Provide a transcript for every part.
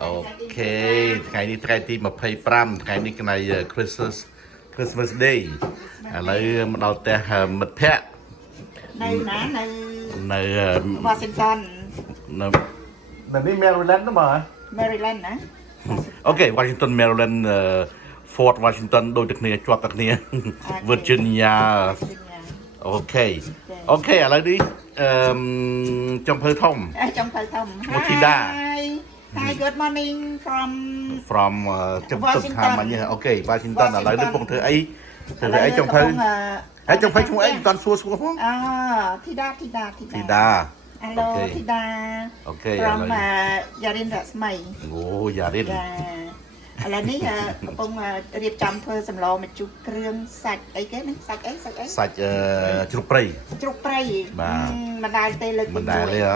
โอเคថ្ងៃនេះថ្ងៃទី25ថ្ងៃនេះថ្ងៃ Christmas Day ឥឡូវមកដល់ផ្ទះមិត្តភ័ក្តិនៅណានៅ នៅ Washington នៅនេះ Maryland ហ្នឹងមក Maryland ណា អូខេ Washington Maryland Fort Washington ដូចតែគ្នាជាប់តែគ្នា Virginia អូខេឥឡូវនេះចំភៅធំ ចំភៅធំ ឈ្មោះធីតា Hi good morning from ចំទុកខាងមិញអូខេ Washington ឥឡូវនេះកំពុងធ្វើអីចំភៅហើយចំភៅឈ្មោះអីមិនតាន់សួរផង ធីតា Hello ធីតា អូខេ from យ៉ារិនរស្មី អូយ៉ារិន ចាឥឡូវនេះកំពុងរៀបចំធ្វើសម្លម្ជូរគ្រឿងសាច់អីគេណាសាច់អីសាច់ជ្រូកព្រៃ មិនដែលទេលើកទី1 មិនដែលទេហ៎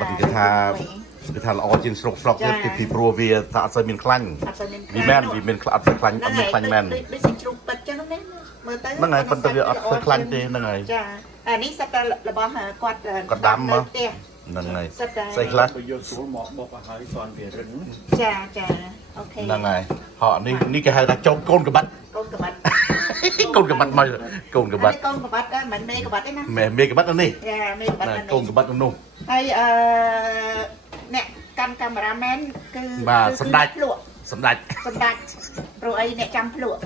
ប៉ុន្តែគេថាល្អជាងស្រុកទៀតពីព្រោះវាថាអត់សូវមានខ្លាញ់វាមានអត់សូវខ្លាញ់អត់មានខ្លាញ់មែន ដូចជាជ្រូកទឹកចឹងណាមើលទៅ ហ្នឹងហើយប៉ុន្តែវាអត់សូវខ្លាញ់ទេហ្នឹងហើយ ចាអានេះសិតតែរបស់គាត់ដាំមកហ្នឹងហើយស្អីខ្លះ យកស្រួលមកបុកឲ្យហើយស្វាន់វារឹង ចាអូខេ ហ្នឹងហើយហ៎នេះគេហៅថាចោមកូនកបាត់ កូនកបាត់ កូនកបាត់មកកូនកបាត់ កូនកបាត់មិនមេកបាត់ទេណា មេកបាត់នេះ ចាមេកបាត់នេះ កូនកបាត់នោះ ហើយអ្នកកាន់កាមេរ៉ាមែនគឺ បាទសម្ដេចព្រោះអីអ្នកចាំភ្លក់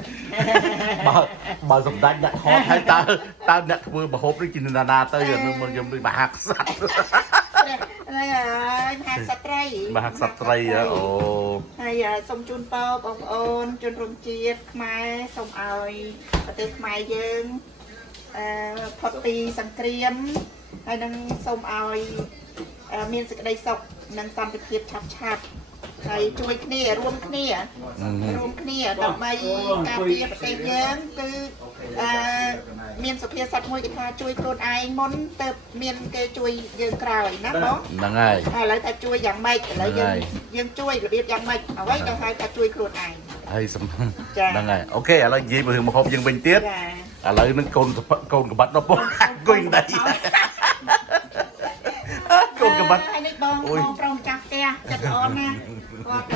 បើសម្ដេចអ្នកហត់ហើយតើអ្នកធ្វើម្ហូបនេះជាណាទៅនឹងមកខ្ញុំដូចមហាក្សត្រ ហើយមហាក្សត្រីអូហើយសូមជូនពរបងប្អូនជនរួមជាតិខ្មែរសូមឲ្យប្រទេសខ្មែរយើងផុតពីសង្គ្រាមហើយនឹងសូមឲ្យមានសេចក្តីសុខនិងសន្តិភាពឆាប់ហើយជួយគ្នារួមគ្នាដើម្បីការពារប្រទេសយើងគឺមានសុភាសិតមួយគេថាជួយខ្លួនឯងមុនទៅមានគេជួយយើងក្រោយណាបង ហ្នឹងហើយ ឥឡូវថាជួយយ៉ាងម៉េចឥឡូវយើងជួយរបៀបយ៉ាងម៉េចអ្វីដែលហៅថាជួយខ្លួនឯង ហើយហ្នឹងហើយអូខេឥឡូវនិយាយពីរឿងម្ហូបយើងវិញទៀតឥឡូវនឹងកូនកបាត់ដល់ពុកអង្គុយដៃកូនកបាត់ ហើយនេះបងប្រុសម្ចាស់ផ្ទះចិត្តល្អណាស់គាត់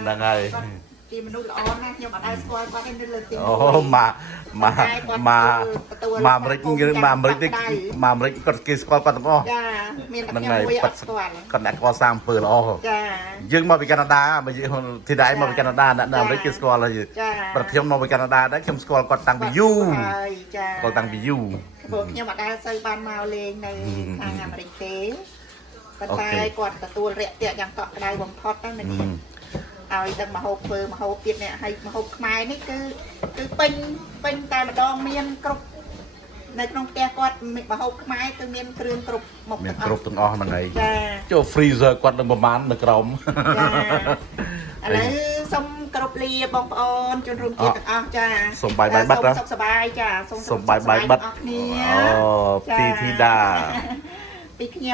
ហ្នឹងហើយ ជាមនុស្សល្អណាស់ខ្ញុំអត់ដែលស្គាល់គាត់ទេនៅលើទីអូមកអាមេរិកគាត់គេស្គាល់គាត់ទាំងអស់ ចាមានតែខ្ញុំមួយអត់ស្គាល់ គាត់អ្នកស្គាល់សារអំពើល្អ ចា យើងមកពីកាណាដាធីតាមកពីកាណាដាអ្នកនៅអាមេរិកគេស្គាល់ហើយ ចា ប្រខ្ញុំមកពីកាណាដាដែរខ្ញុំស្គាល់គាត់តាំងពីយូរ ហើយចា គាត់តាំងពីយូរ ពួកខ្ញុំអត់ដែលសូវបានមកលេងនៅខាងអាមេរិកទេប៉ុន្តែគាត់ទទួលរាក់ទាក់យ៉ាងកក់ក្ដៅបំផុតហ្នឹងមែនទេឲ្យទាំងមហូបធ្វើមហូបទៀតនេះហើយមហូបខ្មែរនេះគឺពេញតែម្ដងមានគ្រប់នៅក្នុងផ្ទះគាត់មហូបខ្មែរគឺមានគ្រឿងគ្រប់មុខ មានគ្រប់ទាំងអស់ហ្នឹងហើយ ចា ចូល freezer គាត់នឹងប្រមាណនៅក្រោម ចាឥឡូវសូមគ្រប់លាបងប្អូនជនរួមជាតិទាំងអស់ចា សូមបាយបាត់ សុខសប្បាយចា សូមបាយបាត់ អស់គ្នា អូពីធីតា ពីខ្ញុំ